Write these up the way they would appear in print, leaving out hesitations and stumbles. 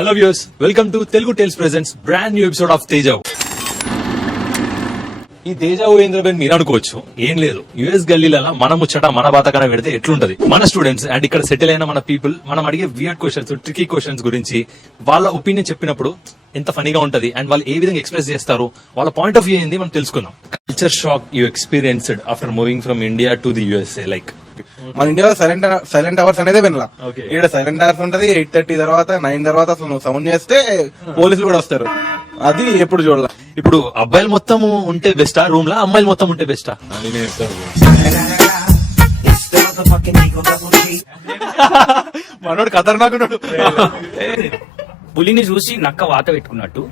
Hello viewers, welcome to Telugu tales presents brand new episode of Tejav. ఈ తేజావు ఏంద్రబెన్ మీరు అనుకోవచ్చు, ఏం లేదు, యుఎస్ గల్లీలలో మన ముచ్చట మన బాతకన పెడితే ఎట్లుంటది. మన స్టూడెంట్స్ అండ్ ఇక్కడ సెటిల్ అయిన మన పీపుల్ మనం అడిగే వియర్డ్ క్వశ్చన్స్, ట్రికీ క్వశ్చన్స్ గురించి వాళ్ళ ఒపీనియన్ చెప్పినప్పుడు ఎంత ఫనీగా ఉంటది అండ్ వాళ్ళు ఏ విధంగా ఎక్స్ప్రెస్ చేస్తారు, వాళ్ళ పాయింట్ ఆఫ్ వ్యూ ఏంది మనం తెలుసుకుందాం. Culture shock you experienced after moving from India to the USA. Like మన ఇండియాలో సైలెంట్ అవర్స్ అనేది వినలా. Okay. ఇక్కడ సైలెంట్ అవర్స్ ఉంటది 8:30 తర్వాత 9 తర్వాత సౌండ్ చేస్తే పోలీసులు కూడా వస్తారు. అది ఎప్పుడు చూడాల. ఇప్పుడు అబ్బాయిలు మొత్తం ఉంటే బెస్టా రూమ్ లా, అమ్మాయిలు మొత్తం ఉంటే బెస్టా? మనోడు ఖతర్నాకున్నాడు. పులిని చూసి నక్క వాత పెట్టుకున్నట్టు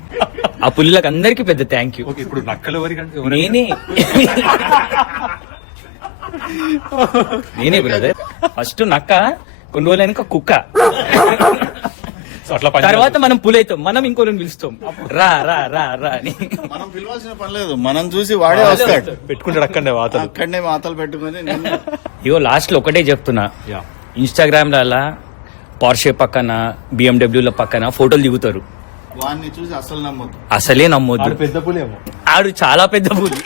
ఆ పులిలకు అందరికి పెద్ద థ్యాంక్ యూ. ఇప్పుడు నక్కలు నేనే బ్రదర్. ఫస్ట్ నక్క, కొన్ని రోజులు వెనక కుక్క, అట్లా తర్వాత మనం పులి అవుతాం. మనం ఇంకోని పిలుస్తాం, రా రా రా రా అని. మనం పిలవాల్సిన పని లేదు, మనం చూసి వాడే వస్తాడు. పెట్టుకుంటాడు అక్కడనే వాతలు. అక్కడనే మాతలు పెట్టుకుని ఇగో లాస్ట్ లో ఒకటే చెప్తున్నా, ఇన్స్టాగ్రామ్ ల పార్షే పక్కన BMW పక్కన ఫోటోలు దిగుతారు. వాడిని చూసి అసలు నమ్మొద్దు. అసలే నమ్మొద్దు, పెద్ద పులేమో. ఆడు చాలా పెద్ద పులి.